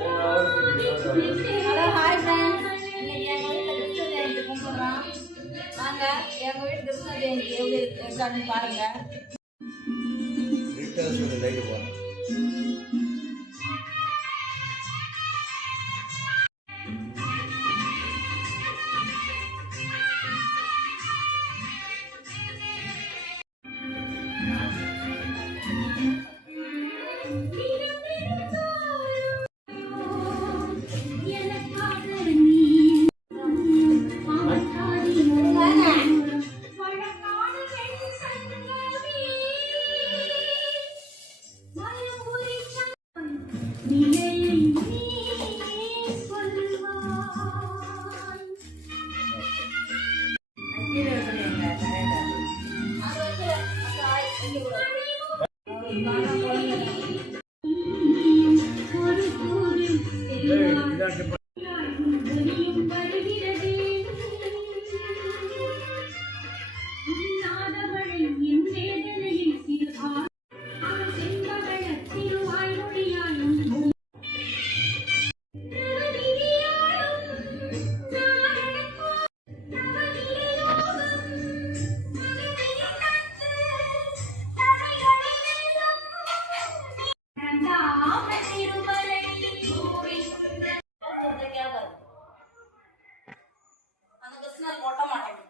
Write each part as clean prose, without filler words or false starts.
Hello hi friends, இன்னைக்கு எங்கள் வீட்டில் கிருஷ்ண ஜெயந்தி கும்பிட்றோம். வாங்க எங்கள் வீட்டு கிருஷ்ண ஜெயந்தி எப்படி இருக்கான்னு பாருங்கள். கொட்ட மாட்டேங்குது.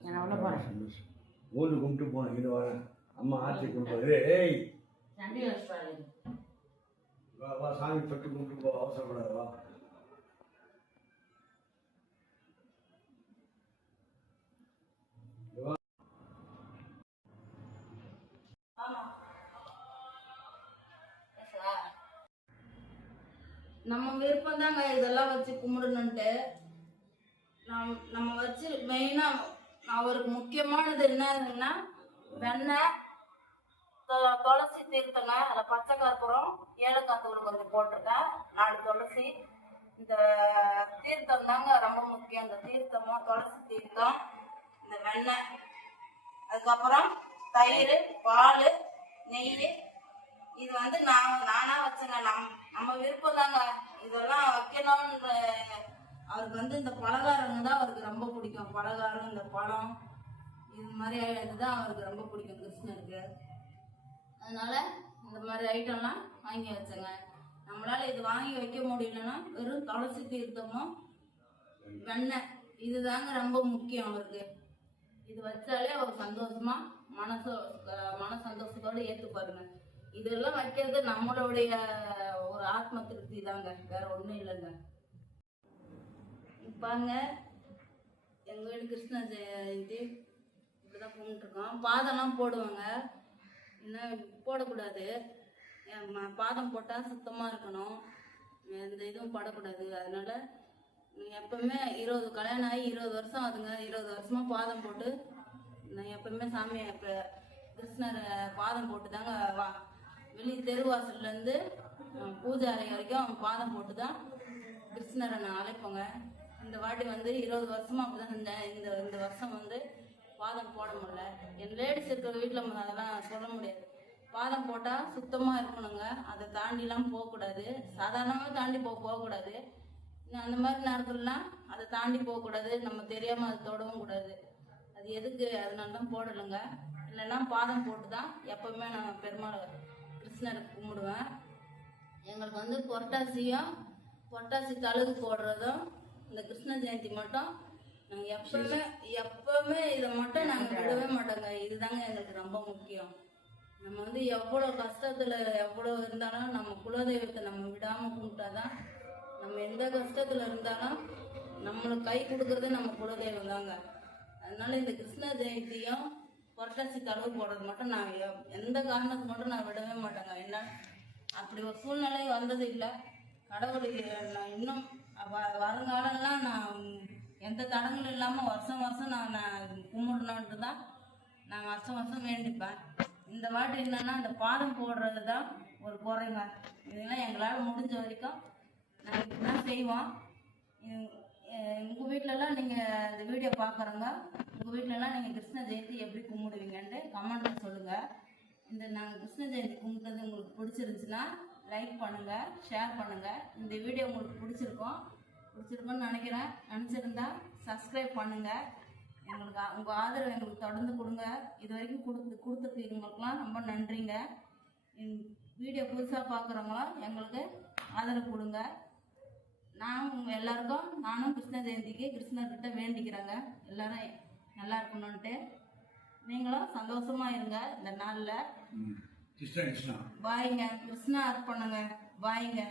சின்ன ஊருக்கு கும்பிட்டு போனேன். இது வரேன். அம்மா ஆர்த்தி கொடுப்பாரு. ஏய் நன்றி வச்சுப்பாரு. வா வா சாமி தொட்டு கும்பிட்டு போ, அவசரப்படாத வா. நம்ம விருப்பம் தாங்க இதெல்லாம் வச்சு கும்பிடணுன்ட்டு. நம்ம வச்சு மெயினாக அவருக்கு முக்கியமானது என்னதுன்னா வெண்ணெய், துளசி தீர்த்தங்க. அதில் பச்சை கற்பூரம், ஏலக்காய் தூள் கொஞ்சம் போட்டிருக்கேன், 4 துளசி. இந்த தீர்த்தம் தாங்க ரொம்ப முக்கியம். இந்த தீர்த்தமும் துளசி தீர்த்தம், இந்த வெண்ணெய், அதுக்கப்புறம் தயிர், பால், நெய். இது வந்து நானா வச்சேங்க. நம்ம விருப்பம் தாங்க இதெல்லாம் வைக்கணும்ன்ற. அவருக்கு வந்து இந்த பலகாரங்க தான் அவருக்கு ரொம்ப பிடிக்கும். பலகாரம், இந்த பழம், இது மாதிரி இதுதான் அவருக்கு ரொம்ப பிடிக்கும் கிருஷ்ணருக்கு. அதனால இந்த மாதிரி ஐட்டம்லாம் வாங்கி வச்சேங்க. நம்மளால இது வாங்கி வைக்க முடியலன்னா வெறும் துளசி தீர்த்தமும் வெண்ணெய் இதுதாங்க ரொம்ப முக்கியம் அவருக்கு. இது வச்சாலே அவர் சந்தோஷமா மன சந்தோஷத்தோடு ஏற்றுப்பாருங்க. இதெல்லாம் வைக்கிறது நம்மளுடைய ஒரு ஆத்ம திருப்தி தாங்க, வேற ஒன்றும் இல்லைங்க. இப்பாங்க எங்கள் வீடு கிருஷ்ண ஜெயந்தி இப்படிதான் கும்பிட்டுருக்கோம். பாதம்லாம் போடுவாங்க, இன்னும் போடக்கூடாது. பாதம் போட்டால் சுத்தமாக இருக்கணும், எந்த இதுவும் படக்கூடாது. அதனால எப்பவுமே கல்யாணம் ஆகி 20 வருஷம் ஆகுதுங்க. 20 வருஷமாக பாதம் போட்டு நான் எப்பவுமே சாமியை கிருஷ்ணரை பாதம் போட்டு தாங்க வெளி தெருவாசல்லேருந்து பூஜை அறை வரைக்கும் பாதம் போட்டு தான் கிருஷ்ணரை நான் அழைப்போங்க. இந்த வாட்டி வந்து 20 வருஷமாக அப்படி தான் செஞ்சேன். இந்த வருஷம் வந்து பாதம் போட முடியல. என் லேடிஸ் இருக்கிற வீட்டில் அதெல்லாம் சொல்ல முடியாது. பாதம் போட்டால் சுத்தமாக இருக்கணுங்க, அதை தாண்டிலாம் போகக்கூடாது. சாதாரணமாக தாண்டி போகக்கூடாது. அந்த மாதிரி நேரத்துலலாம் அதை தாண்டி போகக்கூடாது. நம்ம தெரியாமல் அதை தொடவும் கூடாது. அது எதுக்கு, அதனால தான் போடலைங்க. இல்லைன்னா பாதம் போட்டு தான் எப்போவுமே நான் பெருமாள் கிருஷ்ணருக்கு கும்பிடுவேன். எங்களுக்கு வந்து புரட்டாசி தழுகு போடுறதும் இந்த கிருஷ்ண ஜெயந்தி மட்டும் நாங்கள் எப்பவுமே இதை மட்டும் நாங்கள் விடவே மாட்டோங்க. இதுதாங்க எங்களுக்கு ரொம்ப முக்கியம். நம்ம வந்து எவ்வளோ கஷ்டத்தில் எவ்வளோ இருந்தாலும் நம்ம குலதெய்வத்தை நம்ம விடாமல் கும்பிட்டாதான், நம்ம எந்த கஷ்டத்தில் இருந்தாலும் நம்மளுக்கு கை கொடுக்குறது நம்ம குலதெய்வம் தாங்க. அதனால இந்த கிருஷ்ண ஜெயந்தியும் புரட்டாசி தழுவு போடுறது மட்டும் நான் எந்த காரணத்துக்கு மட்டும் நான் விடவே மாட்டேங்க. என்ன அப்படி ஒரு சூழ்நிலை வந்தது இல்லை. கடவுளுக்கு நான் இன்னும் வருங்காலம்லாம் நான் எந்த தடங்களும் இல்லாமல் வருஷம் நான் கும்பிடணுன்ட்டு தான் நான் வருஷம் வேண்டிப்பேன். இந்த வாட்டி என்னன்னா இந்த பாதம் போடுறது தான் ஒரு குறைங்க. இதெல்லாம் எங்களால் முடிஞ்ச வரைக்கும் நாங்கள் இப்படி தான் செய்வோம். உங்கள் வீட்டிலலாம் நீங்கள் இந்த வீடியோ பார்க்குறவங்க, உங்கள் வீட்டிலலாம் நீங்கள் கிருஷ்ண ஜெயந்தி எப்படி கும்பிடுவீங்கன்ட்டு கமெண்ட்டில் சொல்லுங்கள். நாங்கள் கிருஷ்ண ஜெயந்தி கும்பிட்டது உங்களுக்கு பிடிச்சிருந்துச்சுன்னா லைக் பண்ணுங்கள், ஷேர் பண்ணுங்கள். இந்த வீடியோ உங்களுக்கு பிடிச்சிருக்குன்னு நினச்சிருந்தா சப்ஸ்கிரைப் பண்ணுங்கள். எங்களுக்கு உங்கள் ஆதரவு எங்களுக்கு தொடர்ந்து கொடுங்க. இது வரைக்கும் கொடுத்துருக்கீங்களுக்கெல்லாம் ரொம்ப நன்றிங்க. வீடியோ புதுசாக பார்க்குறவங்களாம் எங்களுக்கு ஆதரவு கொடுங்க. நானும் கிருஷ்ண ஜெயந்திக்கு கிருஷ்ணர்கிட்ட வேண்டிக்கிறேங்க, எல்லாரும் நல்லா இருக்கணும்ன்ட்டு. நீங்களும் சந்தோஷமாக இருங்க இந்த நாளில். பாய்ங்க. கிருஷ்ணா அர்ப்பணங்க. பாய்ங்க.